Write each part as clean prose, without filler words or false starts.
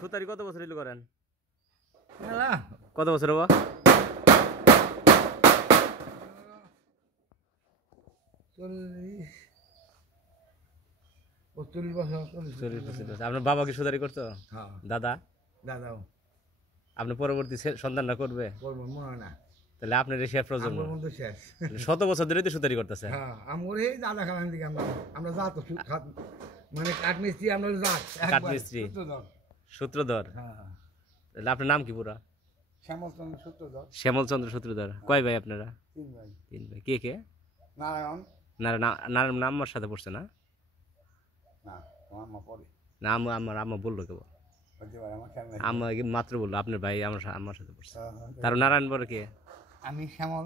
সুতারি কত বছর হইলো করেন? কত বছর হবো? আপনার বাবা কি সুতারি করতো? দাদা? দাদাও। আপনি পরবর্তী সন্তানরা করবে? করবো মনে না। তাহলে আপনার শেষ প্রজন্ম শেষ 100 বছর ধরে তো সুতারি করতেছে। হ্যাঁ আমার এই দাদা খালান দিকে আমরা জাত মানে কাঠমিস্ত্রি, আমরা জাত কাঠমিস্ত্রি সূত্রধর। হ্যাঁ তাহলে আপনার নাম কি পুরা? শ্যামলচন্দ্র সূত্রধর। শ্যামলচন্দ্র সূত্রধর। কয় ভাই আপনারা? 3 ভাই। 3 ভাই। কে কে? নারায়ণ। নারায়ণ নাম আমার সাথে পড়ছে না? না তোমার মা পড়ে না, আমার আম্মা বললো কেবল। আম্মা মাত্র বললো আপনার ভাই আমার সাথে পড়ছে। তার নারায়ণ বড় কে? আমি শ্যামল।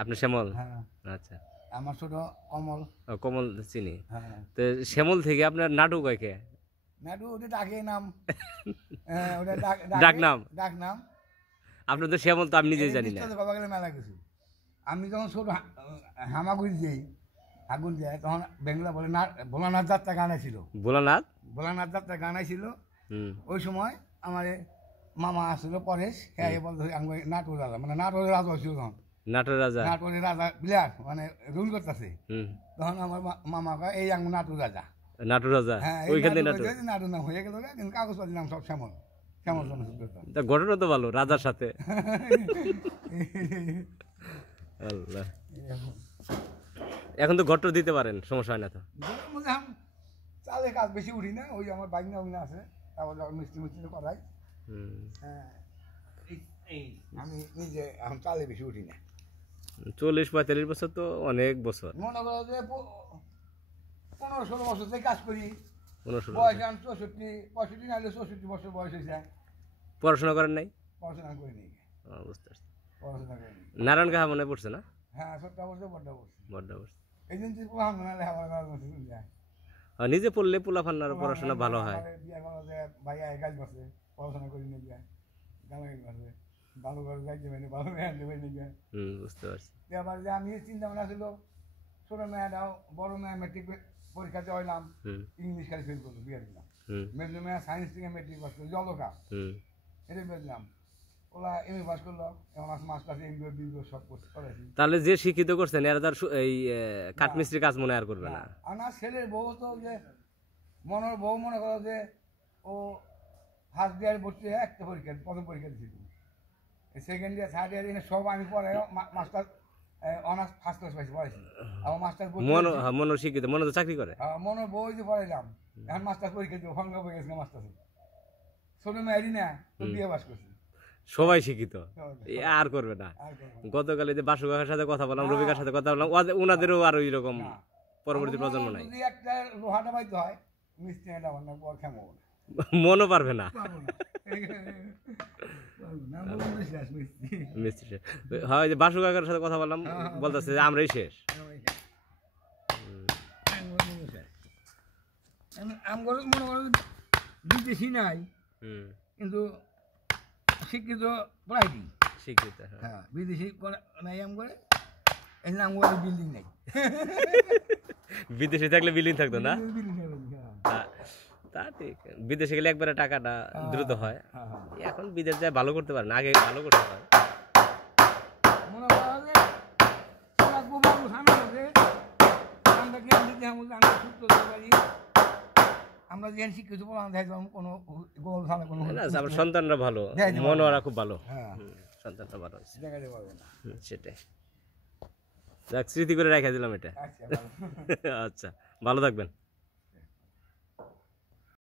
আপনি শ্যামল? হ্যাঁ। আচ্ছা। আমার ছোট কমল। কমল চিনি। হ্যাঁ। তো শ্যামল থেকে আপনার নাটু কয় কে? নাটু ওটা ডাকে নাম। ওটা ডাক নাম? ডাক নাম। আপনার তো শ্যামল তো আমি নিজেই জানি না। বাবা গেলে মেলা কিছু। আমি যখন ছোট হামাগুড়ি যাই আগুন যায় তখন বেঙ্গলা বলে না ভোলানাথ যাত্রা গান ছিল। ভোলানাথ? ভোলানাথ যাত্রা গান ছিল। ওই সময় আমার মামা আসছিল পরেশ, হ্যাঁ বলতো নাটোর রাজা, মানে নাটোরের রাজা হয়েছিল তখন। নাটোর রাজা? নাটোরের রাজা বিলাস মানে রুল করতেছে। তখন আমার মামা কয় এই আঙ্গ নাটোর রাজা। নাটোর রাজা? হ্যাঁ ওইখানে নাটোর নাম হয়ে গেল, কিন্তু কাগজপাতির নাম সব শ্যামল। শ্যামল চন্দ্র। ঘটনা তো ভালো রাজার সাথে। আল্লাহ। এখন তো ঘট্ট দিতে পারেন, সমস্যা হয় না তো? চালে কাজ বেশি উঠি না, ওই আমার বাইক না আছে, তারপর যখন মিষ্টি মিষ্টি করাই। আমি নিজে এখন চালে বেশি উঠি না। 40-45 বছর তো অনেক বছর। মনে করো যে 15-16 বছর থেকে কাজ করি। 15-16 বয়স 64-65 নাহলে 64 বছর বয়স হয়েছে। পড়াশোনা করেন নাই? পড়াশোনা করিনি। বুঝতে পারছি। পড়াশোনা করিনি। নারায়ণ কাহা মনে পড়ছে না? হ্যাঁ, ছোট্টা বছর বড্ডা বছর। বড্ডা বছর। এই দিন তুই পড়াম না যায়। নিজে পড়লে পোলাফান্নার পড়াশোনা ভালো হয়। ভাইয়া কাজ করছে, পড়াশোনা করি নিয়ে যায়, গালাগালি করছে, ভালো করে যাইতে পারি, ভালো মেয়ে দেবে নিয়ে। বুঝতে পারছি। এবার যে আমি চিন্তা ভাবনা ছিল ছোট মেয়েটাও বড় মেয়ে মেট্রিক পরীক্ষা দিয়ে হইলাম, ইংলিশ খালি ফেল করলো, বিয়ে দিলাম। মেজো মেয়ে সায়েন্স থেকে মেট্রিক পাস করলো, জলকা এটাই বেরলাম। ওরা এমএ পাস করলো, এখন মাস্টার এমবিএ বিবিএ সব করেছি। তাহলে যে শিক্ষিত করছেন এরা তার এই কাঠমিস্ত্রি কাজ মনে আর করবে না? আমার ছেলের বউ তো যে মনের বউ মনে করো যে ও ফার্স্ট ইয়ার ভর্তি হয়ে একটা পরীক্ষা, প্রথম পরীক্ষা দিয়েছিল, সেকেন্ড ইয়ার থার্ড ইয়ার সব আমি পরে মাস্টার অনার্স ফার্স্ট ক্লাস পাইছি পড়াইছি। আমার মাস্টার মনো শিক্ষিত, মনে তো চাকরি করে। মনের বউ যে পড়াইলাম, এখন মাস্টার পরীক্ষা দিব, ফর্ম হয়ে গেছে মাস্টার। ছোট মেয়েরই না, তো বিয়ে পাস করছি। সবাই শিক্ষিত, আর করবে না। গতকালে যে বাসু কাকার সাথে কথা বললাম, রবি কাকার সাথে কথা বললাম, ওনাদেরও আর ওই রকম পরবর্তী প্রজন্ম নাই। যদি একটা লোহাটা পাইতে হয়, মিস্ত্রি এটা বান্না পর খেমো মনও পারবে না। মিস্ত্রি হয় যে বাসু কাকার সাথে কথা বললাম, বলতেছে যে আমরাই শেষ। মনে করো বিদেশি নাই, কিন্তু শিক্ষিত প্রায় শিক্ষিত। হ্যাঁ, বিদেশি নাই আম করে এই নাম করে বিল্ডিং নেই। বিদেশে থাকলে বিল্ডিং থাকতো না? তা ঠিক, বিদেশে গেলে একবারে টাকাটা দ্রুত হয়। এখন বিদেশ যায় ভালো করতে পারে না, আগে ভালো করতে হয়। আমরা যেন শিক্ষিত কোনো আমার সন্তানরা ভালো, মন ওরা খুব ভালো, সন্তানটা ভালো হয়েছে সেটাই। স্মৃতি করে রেখে দিলাম এটা। আচ্ছা, ভালো থাকবেন।